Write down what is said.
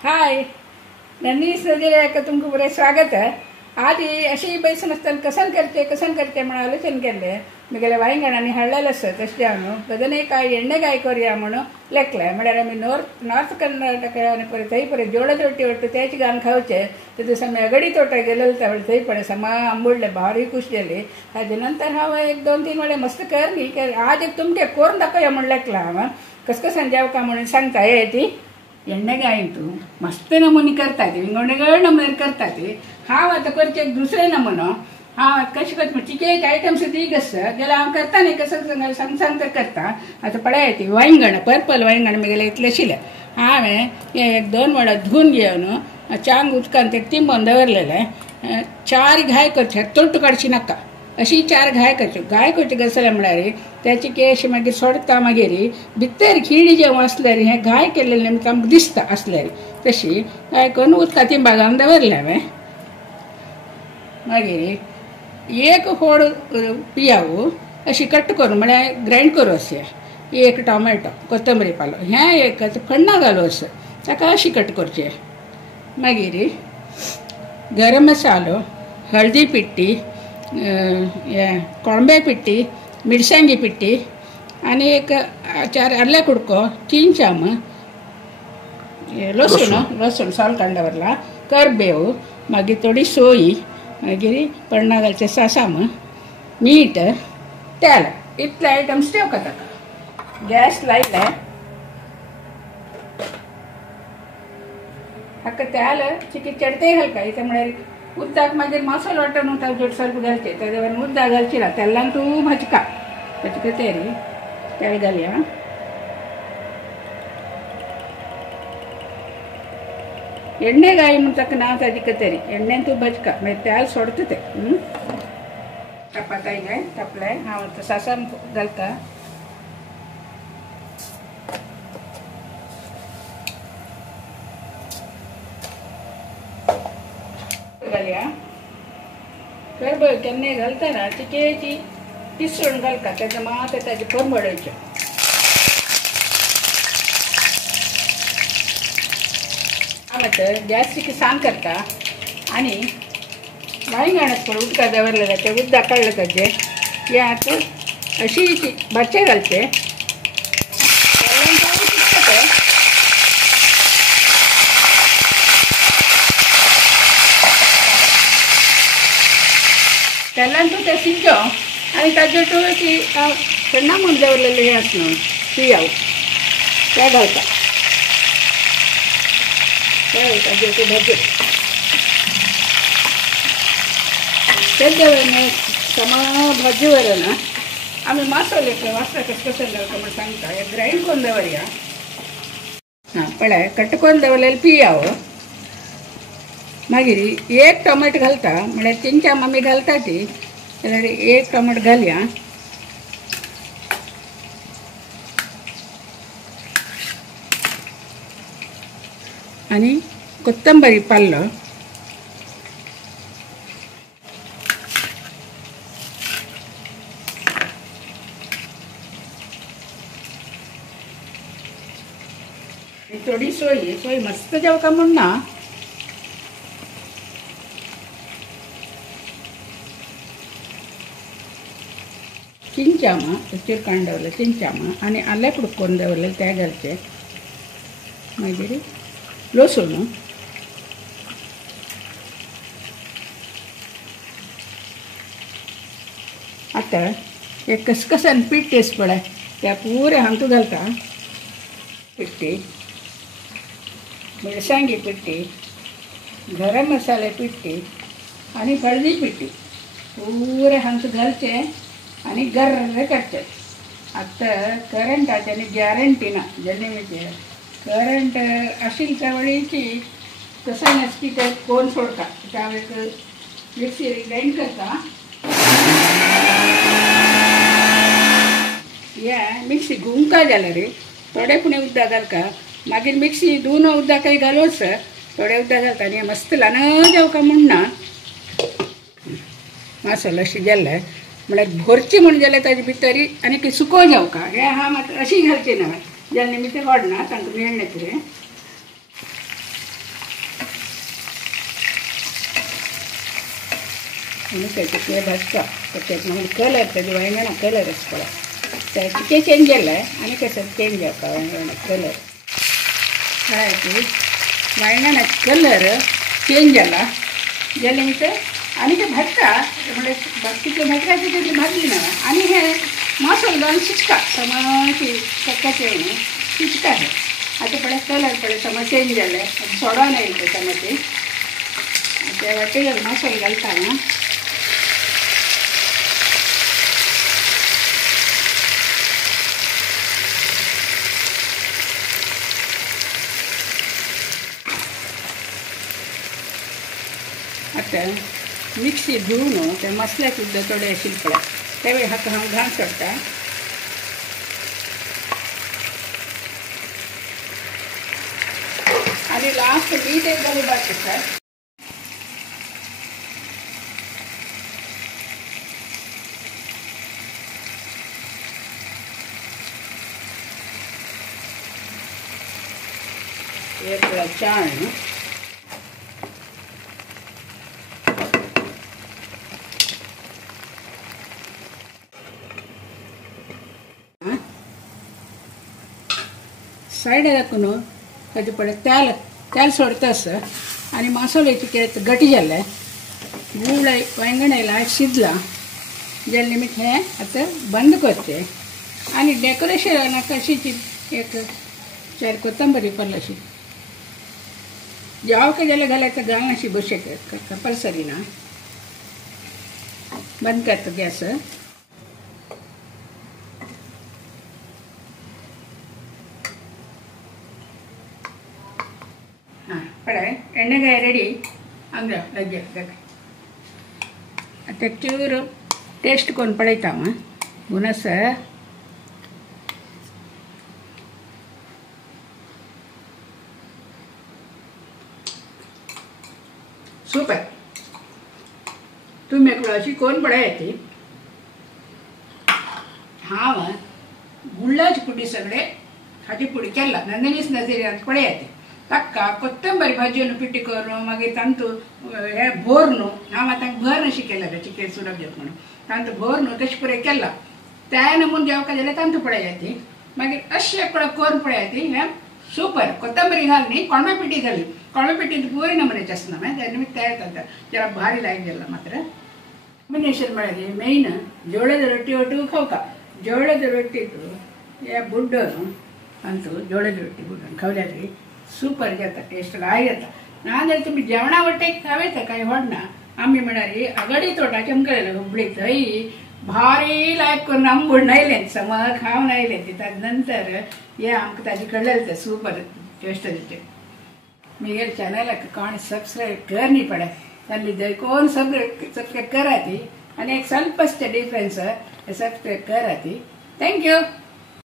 हाय नन्नी सजरे का तुमको बरे स्वागत है। आज अशी बैसून असताना कसन करते म्हणून आलोचन केले मुगेले वायंगणांनी हाडलेले आसत तशें हांव बदनेकाय एण्णेकाय करूया म्हणून लेखलें म्हळ्यार आमी नॉर्थ कर्नाटका आनी पळय थंय पळय जोडत रोटी वाटता तेच घालून खावचे ते दिसा आमी अगडी तोटा गेलेलो थंय पळय समा आंबोडले भारी खुश जाली। हाजे नंतर हांव एक 2-3 वेळे मस्त करली की आज एक तुमके करून दाखोवया म्हणून लेखला हांव कसं जेवका म्हणून सांगता हे ती एण्णेगाय तू मस्त नमुने करता ती विंगड नमुने करता ती हांव आतां करचें एक दुसरे नमुनो हांव कशें करता चिकेक आयटम्स दी कसं जाल्यार हांव करता न्ही कसं सांग तर करता। आतां पळय ती वांयगण पर्पल वांयगण म्हगेलें इतलें आशिल्लें हांवें हें 1-2 वडा धुवन घेवन चांग उदकान ते तिंबोन दवरलेलें 4 घाय करचे तोट्ट काडची नाका अशी 4 घाय करची गसले म्हळ्यार त्याची केश मागीर सोडता मागीर भितर खिडी जेवण आसल्यार हें घाय केलेलें आमकां दिसता आसल्यार तशी काय करून उदका तिंबा घालून दवरलें हांवें। मागीर एक फोड पियावू अशी कट करून म्हळ्यार ग्रायंड करूं अशें एक टोमॅटो कोथंबरी पालो हें एक फण्णां घालूं असो ताका अशी कट करचें। मागीर गरम मसालो हळदी पिट्टी कोळंबे पिट्टी मिरसांगी पिट्टी आनी एक 4 आर्ले कुडको 3 चाम लसूण साल कांदा वरला करबेव मागीर थोडी सोयी मागीर पण्णां घालचे सासाम मीठ तेल इतले आयटम्स ठेवका ताका गॅस लायले हाका तेल चिकी चडते घालका इथे म्हळ्यार उदकाक मागीर मसालो वांटून ताजेर ಸ್ವಲ್ಪ घालचे ताजे वरून उदक घालची ना तेलान तूं भाजका ताचे कतेरी तेल घालया एण्णे गाय म्हूण ताका नांव ताजी कतेरी एण्ण्यान तूं भाजका मागीर तेल सोडता तें तापत आयलें तापलें हांव आतां सासाम घालता घालया करबो केन्ना घालता ना चिकेची तिसवण घालता तेका मात ताजे परमडयचे हांव गॅस चिकी सांग करता आनी वांयगणात पळय उदका दवरलेलें तें उदक काडलें ताजें हें आतां अशी भाजचे घालचे तेलान तूं तें शिजो आनी ताजेर तूं ती पण्णां म्हूण दवरलेलें हें आसा न्हू पियाव तें घालता ताजेर तूं भाजून तें दवरलें समा भाजी व्हरना आमी मसाले वासता कशें घालता म्हूण सांगता हें ग्रायंड करून दवरया। हां पळय कट करून दवरलेलें पियाव मागीर एक टोमॅटो घालता म्हळ्यार 3 चाम आमी घालता ती जाल्यार एक टोमॅटो घालया आनी कोथंबरी पाल्लो थोडी सोय मस्त जेवका म्हूण ना 3 चाम चूर कांड दवरले 3 चाम आनी आले कुडकोन दवरले ते घालचे मागीर लसूण आतां एक कसकसान पीठ टेस्ट पळय त्या पुरे हांतू घालता पिट्टी मिरसांगी पिट्टी गरम मसाले पिट्टी आनी हळदी पिट्टी पुरे हांतू घालचे आनी गर्र करचे। आतां करंटाची आनी गॅरंटी ना जनेचे करंट आशिल्ली त्या वेळेची कसं नासकी ते कोण सोडता त्या वेळेस मिक्सी ग्राइंड करता या मिक्सी घुंवका जाल्यार थोडे पुणे उदक घालता मागीर मिक्सी धुवन उदकाय घालूच थोडे उदक घालता आनी मस्त ल्हान जेवका म्हूण ना मसालो अशी गेल्ले म्हळ्यार भरची म्हण जाल्यार ताजे भितर आनी सुको जेवका हे हा मात्र अशी घालची ना ज्या निमित्त वाडना तांकां मेळना कितें आनी ते भाजता तेका मागीर कलर तेजे वांयगणा कलर आसता पळय तिके चेंज जालें आनी कसं चेंज जाता वांयगणा कलर कळ्ळें वांयगणा कलर चेंज जाला जाल्यार मागीर आनी ते भाजता म्हणजे बाकीचे भाजपाची तितली भाजली ना आनी हे मसालो घालून शिजता समाची चक्काचे शिजता हे आता पळय कलर पळय समज चेंज जाले सोडोन येयले ते टमाटे ते वाटेर मसालो घालता ना आता मिक्सी धुवन ते मसल्याक सुद्दां थोडे आशिल्ले पळय ते वेळी हाका हांव घालून सोडटा आनी लास्ट मीठ एक घालूपाक आसा एक चाळण सायड दाखून ताजे पळय तेल सोडतास आनी मसाल्याची कितें गटी जालें गूळ वांयगण येयलां शिजलां जाल्यार निमित हें आतां बंद करचें आनी डेकोरेशनाक अशीच एक 4 कोथंबरी पडलाशी जावं जाल्यार घालायचं घालनाशी बशें कंपल्सरी ना बंद करता गॅस पळय एಣ್ಣೆಗಾಯಿ ರೆಡಿ ಹಂಗೆ ಲಗ್ಗೆ ಮತ್ತೆ ಚೂರು ಟೇಸ್ಟ್ ಕೊಂಡು ಪಳೈತಾವ ಗುಣಸ सूपर तुम्ही अशी कोण पळयाची हांव गुळ्ळाची पुडी सगळे हाची पुडी केला नंदिनीस नजरी ಅಂತ पळयाची तक्का कोथंबरी भाजयेन पिट्टी करून मागीर तांतू हे भोरनू हांव आतां भर अशी केला चिकन सुडप जेवप म्हणून तांतू भोरनू तशें पुरे केला त्या नमून जेवका जाल्यार तांतू पळयाची मागीर अशें पळय करून पळयाची हे सूपर कोथंबरी घालनी कोळंबे पिठी घाली कोळंबे पिठी पूरी नमुन्याची आसना त्या निमित्त तयार जाता जरा भारी लायक जाला मात्र कॉम्बिनेशन म्हळ्यार मेन ಜೋಳದ ರೊಟ್ಟಿ ಒಟ್ಟಿಗೆ खावका ಜೋಳದ ರೊಟ್ಟಿ हे बुड्डन तांतू ಜೋಳದ ರೊಟ್ಟಿ बुड्डन खावल्यार सूपर जाता टेस्ट गाय जाता नाजाल्यार तुमी जेवणा वाटेक खावयता काय व्हडना आमी म्हळ्यार आगडी तोटाचे आमकां हुबळी थंय भारी लायक करून आंबूड आयलें समज खावन आयलें ताजे नंतर हे आमकां ताजे कळलें तें सूपर टेस्ट तेजे मेरे चॅनलाक कोण सब्सक्राइब करनी पडे तांणी कोण सब्सक्राइब कराती आनी एक स्वल्पच डिफरन्स सब्सक्राइब कराती थँक्यू